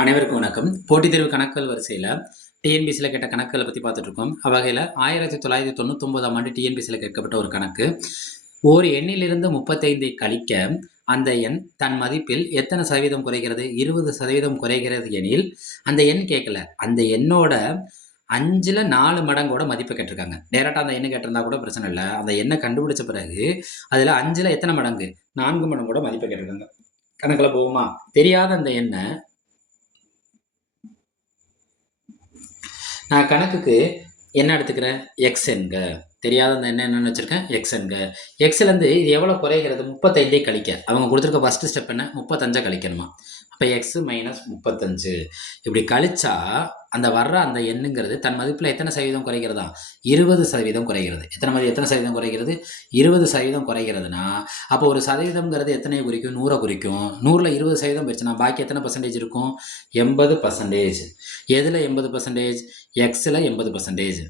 அனைவருக்கும் வணக்கம். போட்டித் தேர்வு கணக்குகள் வரிசையில் டிஎன்பிசியில் கேட்ட கணக்குகளை பற்றி பார்த்துட்ருக்கோம். அவ்வகையில் ஆயிரத்தி தொள்ளாயிரத்தி தொண்ணூத்தொம்பதாம் ஆண்டு டிஎன்பிசியில் கேட்கப்பட்ட ஒரு கணக்கு. ஒரு எண்ணிலிருந்து முப்பத்தைந்தை கழிக்க அந்த எண் தன் மதிப்பில் எத்தனை சதவீதம் குறைகிறது? இருபது சதவீதம் குறைகிறது எனில் அந்த எண் கேட்கல. அந்த எண்ணோட அஞ்சில் நாலு மடங்கோட மதிப்பை கேட்டிருக்காங்க. டேரெக்டாக அந்த எண்ணெய் கேட்டிருந்தா கூட பிரச்சனை இல்லை. அந்த எண்ணை கண்டுபிடிச்ச பிறகு அதில் அஞ்சில் எத்தனை மடங்கு? நான்கு மடங்கோட மதிப்பை கேட்டிருக்காங்க. கணக்கில் போகுமா? தெரியாத அந்த எண்ணை நான் கணக்குக்கு என்ன எடுத்துக்கிறேன்? எக்ஸ் என்க. தெரியாத அந்த என்ன என்னன்னு வச்சுருக்கேன். எக்ஸ் என்க. எக்ஸ்லேருந்து இது எவ்வளோ குறைகிறது? முப்பத்தைந்தே கழிக்க. அவங்க கொடுத்துருக்க ஃபஸ்ட்டு ஸ்டெப் என்ன? முப்பத்தஞ்சை கழிக்கணுமா? இப்போ எக்ஸ் மைனஸ் முப்பத்தஞ்சு. இப்படி கழிச்சா அந்த வர்ற அந்த எண்ணுங்கிறது தன் மதிப்பில் எத்தனை சதவீதம் குறைகிறதா? இருபது சதவீதம் குறைகிறது. எத்தனை மதி எத்தனை சதவீதம் குறைகிறது? இருபது சதவீதம் குறைகிறதுனா அப்போ ஒரு சதவீதம்ங்கிறது எத்தனை குறிக்கும்? நூறை குறிக்கும். நூறில் இருபது சதவீதம் போயிடுச்சுன்னா பாக்கி எத்தனை பர்சன்டேஜ் இருக்கும்? எண்பது பர்சன்டேஜ் எதில் எண்பது பர்சன்டேஜ் எக்ஸில் எண்பது பர்சன்டேஜ்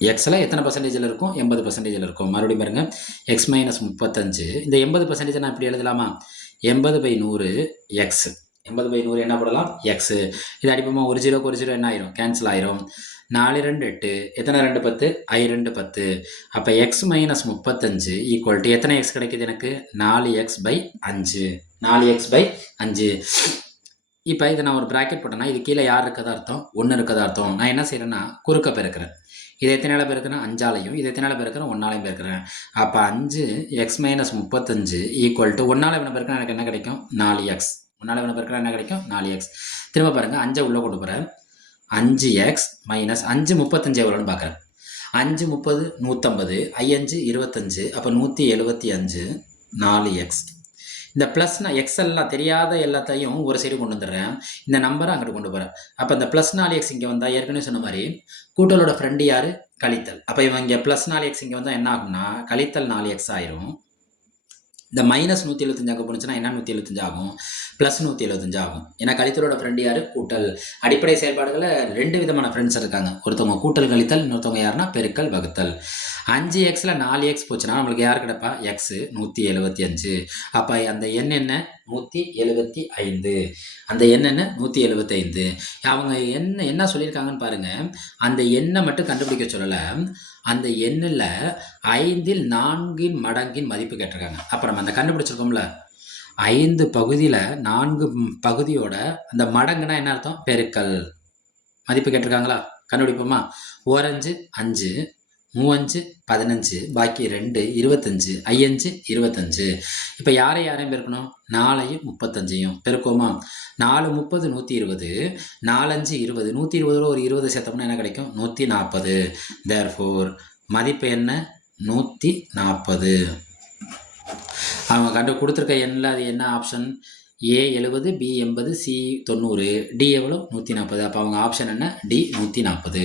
எக்ஸில் எத்தனை பர்சன்டேஜில் இருக்கும்? எண்பது பர்சன்டேஜில் இருக்கும். மறுபடியும் பாருங்கள் எக்ஸ் மைனஸ் முப்பத்தஞ்சு. இந்த எண்பது பர்சன்டேஜ் நான் இப்படி எழுதலாமா? எண்பது பை நூறு எக்ஸ் எண்பது பை நூறு என்ன போடலாம்? எக்ஸு இது அடிப்போமா? ஒரு ஜீரோக்கு ஒரு ஜீரோ என்ன ஆயிரும்? கேன்சல் ஆயிரும். நாலு ரெண்டு எட்டு. எத்தனை? ரெண்டு பத்து. ஐ ரெண்டு பத்து. அப்போ எக்ஸ் மைனஸ் முப்பத்தஞ்சு ஈக்குவல் டு எத்தனை எக்ஸ் கிடைக்குது எனக்கு? நாலு எக்ஸ் பை அஞ்சு. நாலு எக்ஸ் பை அஞ்சு. இப்போ இதை நான் ஒரு ப்ராக்கெட் போட்டேன்னா இது கீழே யார் இருக்கதா அர்த்தம்? ஒன்று இருக்கதா அர்த்தம். நான் என்ன செய்கிறேன்னா குறுக்க பெருக்கிறேன். இது எத்தனை பெருக்கிறேன் அஞ்சாலையும். இது எத்தனை பெருக்கிறேன் ஒன்னாலையும் பெருக்கிறேன். அப்போ அஞ்சு எக்ஸ் மைனஸ் முப்பத்தஞ்சு ஈக்குவல் டு ஒன்றால் இவனை பெருக்கிறேன் எனக்கு என்ன கிடைக்கும்? நாலு எக்ஸ் ஒன்றால் இவனை பெருக்கிறேன் என்ன கிடைக்கும்? நாலு எக்ஸ் திரும்ப பாருங்கள் அஞ்சை உள்ளே கொண்டு போகிறேன் அஞ்சு எக்ஸ் மைனஸ் அஞ்சு முப்பத்தஞ்சு எவ்வளோன்னு பார்க்குறேன் அஞ்சு முப்பது நூற்றம்பது ஐயஞ்சு இருபத்தஞ்சு அப்போ நூற்றி எழுபத்தி அஞ்சு நாலு எக்ஸ் இந்த ப்ளஸ் நான் தெரியாத எல்லாத்தையும் ஒரு சைடு கொண்டு வந்துடுறேன். இந்த நம்பரை அங்கிட்டு கொண்டு போகிறேன் அப்போ இந்த ப்ளஸ் நாலு எக்ஸ் இங்கே வந்தால் ஏற்கனவே சொன்ன மாதிரி கூட்டலோட ஃப்ரெண்டு யார்? கழித்தல். அப்போ இவங்க ப்ளஸ் நாலு எக்ஸ் இங்கே வந்தால் என்ன ஆகும்னா கழித்தல் நாலு எக்ஸ் ஆயிரும். இந்த மைனஸ் நூற்றி எழுபத்தஞ்சாக போணுச்சுன்னா என்ன நூற்றி எழுபத்தஞ்சு ஆகும் ப்ளஸ் நூற்றி எழுபத்தஞ்சு ஆகும் ஏன்னா கழித்தலோட ஃப்ரெண்ட் யார்? கூட்டல். அடிப்படை செயல்பாடுகளில் ரெண்டு விதமான ஃப்ரெண்ட்ஸ் இருக்காங்க. ஒருத்தவங்க கூட்டல் கழித்தல் இன்னொருத்தவங்க யாருன்னா பெருக்கல் வகுத்தல். அஞ்சு எக்ஸில் நாலு எக்ஸ் போச்சுன்னா நம்மளுக்கு யார் கிடப்பா? எக்ஸு நூற்றி எழுபத்தி அஞ்சு அப்போ அந்த எண் என்ன? நூற்றி எழுபத்தி ஐந்து. அந்த எண்ணென்னு நூற்றி எழுபத்தைந்து அவங்க என்ன என்ன சொல்லியிருக்காங்கன்னு பாருங்கள் அந்த எண்ணை மட்டும் கண்டுபிடிக்க சொல்லலை. அந்த எண்ணில் ஐந்தில் நான்கின் மடங்கின் மதிப்பு கேட்டிருக்காங்க. அப்போ நம்ம அந்த கண்டுபிடிச்சிருக்கோம்ல. ஐந்து பகுதியில் நான்கு பகுதியோட அந்த மடங்குனா என்ன அர்த்தம்? பெருக்கல். மதிப்பு கேட்டிருக்காங்களா? கண்டுபிடிப்போமா? ஓரஞ்சு அஞ்சு. மூவஞ்சு பதினஞ்சு பாக்கி ரெண்டு இருபத்தஞ்சு ஐயஞ்சு இருபத்தஞ்சு. இப்போ யாரை யாரையும் பெருக்கணும்? நாலையும் முப்பத்தஞ்சையும். பெருக்கோமா? நாலு முப்பது நூற்றி இருபது. நாலஞ்சு இருபது. நூற்றி இருபதுல ஒரு இருபது சேர்த்தோம்னா என்ன கிடைக்கும்? நூற்றி நாற்பது தேர் ஃபோர் மதிப்பு என்ன? நூற்றி நாற்பது அவங்க கண்டு கொடுத்துருக்க எண்ணில் அது என்ன ஆப்ஷன் ஏ எழுபது பி எண்பது சி தொண்ணூறு. டி எவ்வளோ நூற்றி நாற்பது அப்போ அவங்க ஆப்ஷன் என்ன? டி நூற்றி நாற்பது